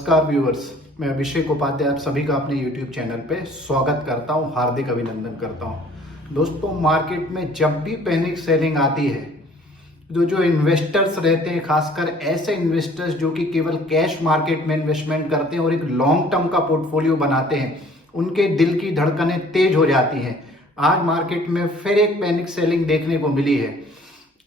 नमस्कार व्यूअर्स, मैं अभिषेक उपाध्याय आप सभी का अपने YouTube चैनल पे स्वागत करता हूं, हार्दिक अभिनंदन करता हूं। दोस्तों, मार्केट में जब भी पैनिक सेलिंग आती है तो जो इन्वेस्टर्स रहते हैं, खासकर ऐसे इन्वेस्टर्स जो कि केवल कैश मार्केट में इन्वेस्टमेंट करते हैं और एक लॉन्ग टर्म का पोर्टफोलियो बनाते हैं, उनके दिल की धड़कनें तेज हो जाती हैं। आज मार्केट में फिर एक पैनिक सेलिंग देखने को मिली है।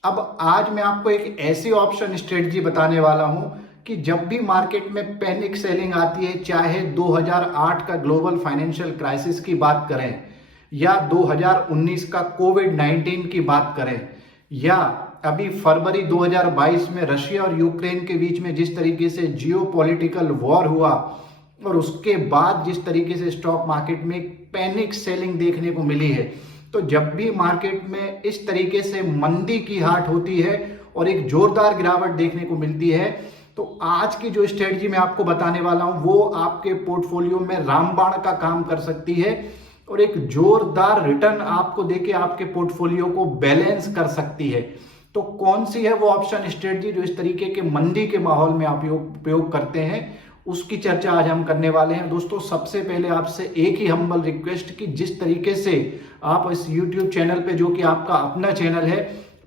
अब आज मैं आपको एक ऐसी ऑप्शन स्ट्रेटजी बताने वाला हूं कि जब भी मार्केट में पैनिक सेलिंग आती है, चाहे 2008 का ग्लोबल फाइनेंशियल क्राइसिस की बात करें या 2019 का कोविड-19 की बात करें या अभी फरवरी 2022 में रशिया और यूक्रेन के बीच में जिस तरीके से जियोपॉलिटिकल वॉर हुआ और उसके बाद जिस तरीके से स्टॉक मार्केट में पैनिक सेलिंग देखने को मिली है, तो जब भी मार्केट में इस तरीके से मंदी की हाट होती है और एक जोरदार गिरावट देखने को मिलती है, तो आज की जो स्ट्रेटजी मैं आपको बताने वाला हूं वो आपके पोर्टफोलियो में रामबाण का काम कर सकती है और एक जोरदार रिटर्न आपको देके आपके पोर्टफोलियो को बैलेंस कर सकती है। तो कौन सी है वो ऑप्शन स्ट्रेटजी जो इस तरीके के मंदी के माहौल में आप उपयोग करते हैं, उसकी चर्चा आज हम करने वाले हैं। दोस्तों, सबसे पहले आपसे एक ही हम्बल रिक्वेस्ट कि जिस तरीके से आप इस YouTube चैनल पे, जो कि आपका अपना चैनल है,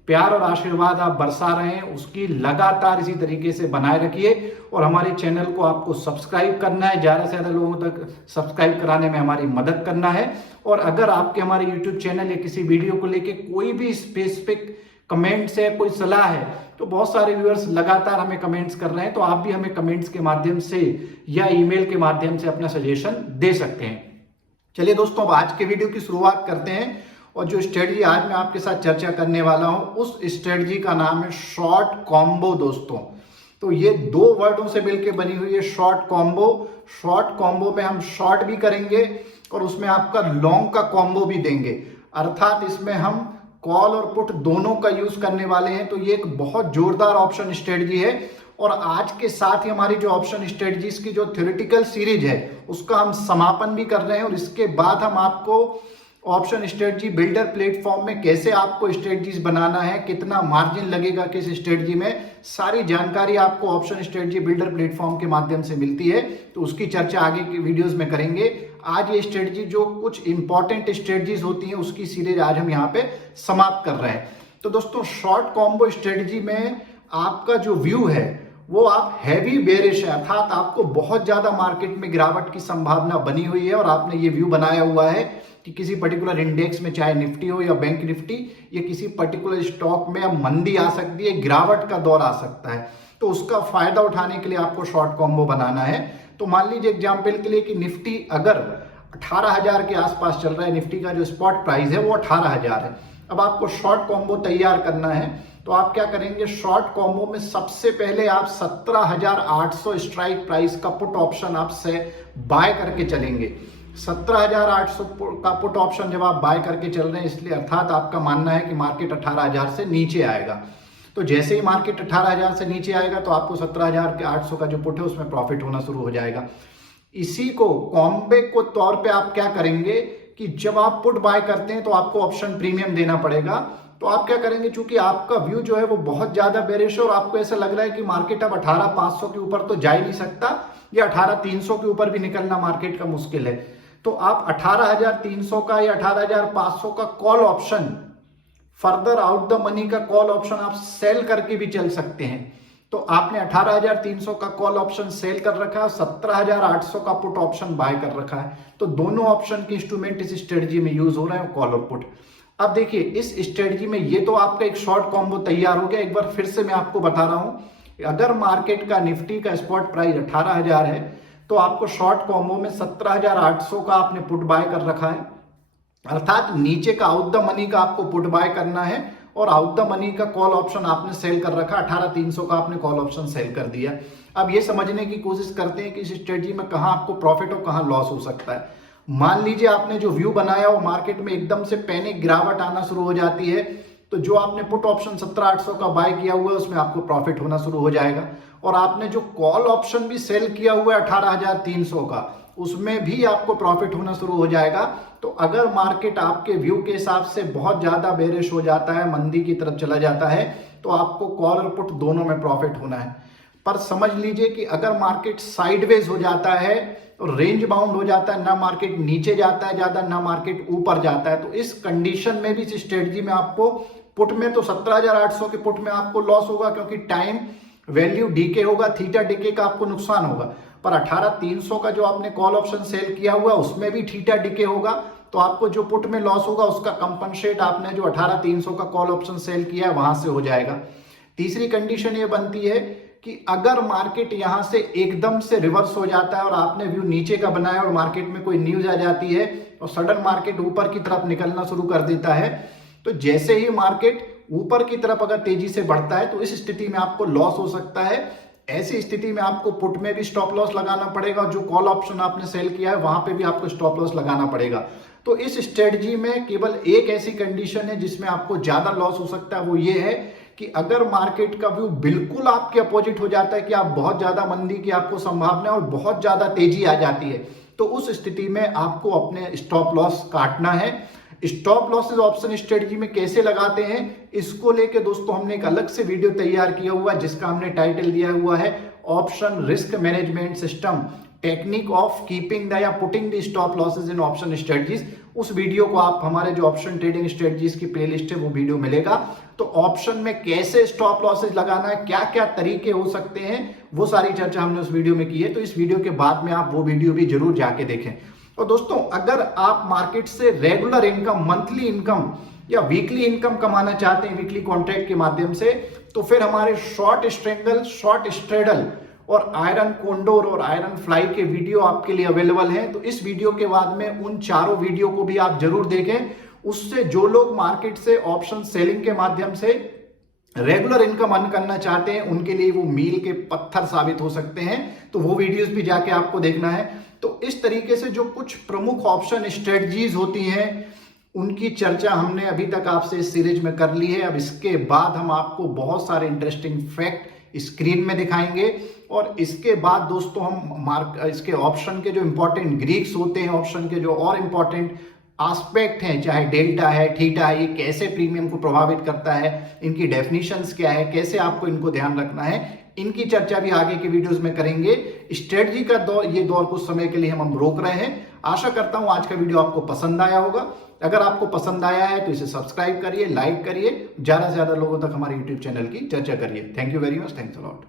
प्यार और आशीर्वाद आप बरसा रहे हैं, उसकी लगातार इसी तरीके से बनाए रखिए और हमारे चैनल को आपको सब्सक्राइब करना है, ज़्यादा से ज़्यादा लोगों तक सब्सक्राइब कराने में हमारी मदद करना है। और अगर आपके हमारे YouTube चैनल या किसी वीडियो को लेके कोई भी स्पेसिफिक कमेंट्स है, कोई सलाह है, तो बहुत सारे व्यूअर्स लगातार हमें कमेंट्स कर रहे हैं, तो आप भी हमें कमेंट्स के माध्यम से या ईमेल के माध्यम से अपना सजेशन दे सकते हैं। चलिए दोस्तों, अब आज के वीडियो की शुरुआत करते हैं और जो स्ट्रेटजी आज मैं आपके साथ चर्चा करने वाला हूं उस स्ट्रेटजी का नाम है शॉर्ट कॉम्बो। दोस्तों, तो ये दो वर्डों से मिलकर बनी हुई है शॉर्ट कॉम्बो। शॉर्ट कॉम्बो में हम शॉर्ट भी करेंगे और उसमें आपका लॉन्ग का कॉम्बो भी देंगे, अर्थात इसमें हम कॉल और पुट दोनों का यूज करने वाले हैं। तो ये एक बहुत जोरदार ऑप्शन स्ट्रेटजी है और आज के साथ ही हमारी जो ऑप्शन स्ट्रेटजीज की जो थ्योरेटिकल सीरीज है उसका हम समापन भी कर रहे हैं और इसके बाद हम आपको ऑप्शन स्ट्रेटजी बिल्डर प्लेटफॉर्म में कैसे आपको स्ट्रेटजीज बनाना है, कितना मार्जिन लगेगा किस स्ट्रेटजी में, सारी जानकारी आपको ऑप्शन स्ट्रेटजी बिल्डर प्लेटफॉर्म के माध्यम से मिलती है। तो उसकी चर्चा आगे की वीडियोस में करेंगे। आज ये स्ट्रेटजी जो कुछ इंपॉर्टेंट स्ट्रेटजीज होती हैं उसकी सीरीज आज हम यहाँ पे समाप्त कर रहे हैं। तो दोस्तों, शॉर्ट कॉम्बो स्ट्रेटजी में आपका जो व्यू है वो आप हैवी बेरिश है, अर्थात आपको बहुत ज्यादा मार्केट में गिरावट की संभावना बनी हुई है और आपने ये व्यू बनाया हुआ है कि किसी पर्टिकुलर इंडेक्स में, चाहे निफ्टी हो या बैंक निफ्टी, या किसी पर्टिकुलर स्टॉक में अब मंदी आ सकती है, गिरावट का दौर आ सकता है, तो उसका फायदा उठाने के लिए आपको शॉर्ट कॉम्बो बनाना है। तो मान लीजिए एग्जाम्पल के लिए कि निफ्टी अगर 18,000 के आसपास चल रहा है, निफ्टी का जो स्पॉट प्राइस है वो 18,000 है। अब आपको शॉर्ट कॉम्बो तैयार करना है, तो आप क्या करेंगे, शॉर्ट कॉम्बो में सबसे पहले आप 17,800 स्ट्राइक प्राइस का पुट ऑप्शन आप से बाय करके चलेंगे। 17,800 का पुट ऑप्शन जब आप बाय करके चल रहे हैं, इसलिए अर्थात आपका मानना है कि मार्केट 18,000 से नीचे आएगा। तो जैसे ही मार्केट 18,000 से नीचे आएगा तो आपको 17,800 का जो पुट है उसमें प्रॉफिट होना शुरू हो जाएगा। इसी को कॉम्बे को तौर पे आप क्या करेंगे कि जब आप पुट बाय करते हैं तो आपको ऑप्शन प्रीमियम देना पड़ेगा। तो आप क्या करेंगे, चूंकि आपका व्यू जो है वो बहुत ज्यादा बेरिश है और आपको ऐसा लग रहा है कि मार्केट अब 18,500 के ऊपर तो जा ही नहीं सकता या 18,300 के ऊपर भी निकलना मार्केट का मुश्किल है, तो आप 18,300 का या 18,500 का call option, further out the money का कॉल ऑप्शन आप सेल करके भी चल सकते हैं। तो आपने 18,300 का कॉल ऑप्शन सेल कर रखा है, 17,800 का पुट ऑप्शन बाय कर रखा है। तो दोनों ऑप्शन के इंस्ट्रूमेंट इस स्ट्रेटजी में यूज हो रहे हैं, कॉल और पुट। अब देखिए, इस स्ट्रेटजी में ये तो आपका एक शॉर्ट कॉम्बो तैयार हो गया। एक बार फिर से मैं आपको बता रहा हूं, अगर मार्केट का निफ्टी का स्पॉट प्राइस 18,000 है तो आपको शॉर्ट कॉम्बो में 17,800 का आपने पुट बाय कर रखा है, अर्थात नीचे का आउट द मनी का आपको पुट बाय करना है और आउट द मनी का कॉल ऑप्शन आपने सेल कर रखा, 18,300 का आपने कॉल ऑप्शन सेल कर दिया। अब ये समझने की कोशिश करते हैं कि इस स्ट्रेटजी में कहां आपको प्रॉफिट और कहां लॉस हो सकता है। मान लीजिए आपने जो व्यू बनाया वो मार्केट में एकदम से पैनिक गिरावट आना शुरू हो जाती है, तो जो आपने पुट ऑप्शन 17,800 का बाय किया हुआ है उसमें आपको प्रॉफिट होना शुरू हो जाएगा और आपने जो कॉल ऑप्शन भी सेल किया हुआ है 18,300 का, उसमें भी आपको प्रॉफिट होना शुरू हो जाएगा। तो अगर मार्केट आपके व्यू के हिसाब से बहुत ज्यादा बेरिश हो जाता है, मंदी की तरफ चला जाता है, तो आपको कॉल और पुट दोनों में प्रॉफिट होना है। पर समझ लीजिए कि अगर मार्केट साइडवेज हो जाता है तो रेंज बाउंड हो जाता है, ना मार्केट नीचे जाता है ज्यादा, ना मार्केट ऊपर जाता है, तो इस कंडीशन में भी इस स्ट्रेटजी में आपको पुट में तो 17,800 के पुट में आपको लॉस होगा क्योंकि टाइम वैल्यू डीके होगा, थीटा डीके का आपको नुकसान होगा। पर 18,300 का जो आपने कॉल ऑप्शन सेल किया हुआ उसमें भी थीटा डीके होगा, तो आपको जो पुट में लॉस होगा उसका कंपनसेट आपने जो 18,300 का कॉल ऑप्शन सेल किया है वहां से हो जाएगा। तीसरी कंडीशन ये बनती है कि अगर मार्केट यहां से एकदम से रिवर्स हो जाता है और आपने व्यू नीचे का बनाया और मार्केट में कोई न्यूज आ जाती है और सडन मार्केट ऊपर की तरफ निकलना शुरू कर देता है, तो जैसे ही मार्केट ऊपर की तरफ अगर तेजी से बढ़ता है तो इस स्थिति में आपको लॉस हो सकता है। ऐसी स्थिति में आपको पुट में भी स्टॉप लॉस लगाना पड़ेगा, जो कॉल ऑप्शन आपने सेल किया है वहां पे भी आपको स्टॉप लॉस लगाना पड़ेगा। तो इस स्ट्रेटजी में केवल एक ऐसी कंडीशन है जिसमें आपको ज्यादा लॉस हो सकता है, वो ये है कि अगर मार्केट का व्यू बिल्कुल आपके अपोजिट हो जाता है कि आप बहुत ज्यादा मंदी की आपको संभावना है और बहुत ज्यादा तेजी आ जाती है, तो उस स्थिति में आपको अपने स्टॉप लॉस काटना है। स्टॉप लॉसेस ऑप्शन स्ट्रेटजी में कैसे लगाते हैं इसको लेके दोस्तों हमने एक अलग से वीडियो तैयार किया हुआ है जिसका हमने टाइटल दिया हुआ है option risk management system, technique of keeping the या putting the stop losses in option strategies. उस वीडियो को आप हमारे जो ऑप्शन ट्रेडिंग स्ट्रेटजीज की प्लेलिस्ट है वो वीडियो मिलेगा। तो ऑप्शन में कैसे स्टॉप लॉसेस लगाना है, क्या क्या तरीके हो सकते हैं, वो सारी चर्चा हमने उस वीडियो में की है, तो इस वीडियो के बाद में आप वो वीडियो भी जरूर जाके देखें। और दोस्तों अगर आप मार्केट से रेगुलर इनकम, मंथली इनकम या वीकली इनकम कमाना चाहते हैं वीकली कॉन्ट्रैक्ट के माध्यम से, तो फिर हमारे शॉर्ट स्ट्रेंगल, शॉर्ट स्ट्रेडल और आयरन कोंडोर और आयरन फ्लाई के वीडियो आपके लिए अवेलेबल हैं। तो इस वीडियो के बाद में उन चारों वीडियो को भी आप जरूर देखें। उससे जो लोग मार्केट से ऑप्शन सेलिंग के माध्यम से रेगुलर इनकम अर्न करना चाहते हैं उनके लिए वो मील के पत्थर साबित हो सकते हैं। तो वो वीडियोस भी जाके आपको देखना है। तो इस तरीके से जो कुछ प्रमुख ऑप्शन स्ट्रेटजीज होती हैं उनकी चर्चा हमने अभी तक आपसे इस सीरीज में कर ली है। अब इसके बाद हम आपको बहुत सारे इंटरेस्टिंग फैक्ट स्क्रीन में दिखाएंगे और इसके बाद दोस्तों हम इसके ऑप्शन के जो इंपॉर्टेंट ग्रीक्स होते हैं, ऑप्शन के जो और इंपॉर्टेंट एस्पेक्ट हैं, चाहे डेल्टा है, थीटा है, ये कैसे प्रीमियम को प्रभावित करता है, इनकी डेफिनेशंस क्या है, कैसे आपको इनको ध्यान रखना है, इनकी चर्चा भी आगे के वीडियोस में करेंगे। स्ट्रेटजी का ये दौर कुछ समय के लिए हम रोक रहे हैं। आशा करता हूं आज का वीडियो आपको पसंद आया होगा। अगर आपको पसंद आया है तो इसे सब्सक्राइब करिए, लाइक करिए, ज्यादा से ज्यादा लोगों तक हमारे यूट्यूब चैनल की चर्चा करिए। Thank you very much, thanks a lot.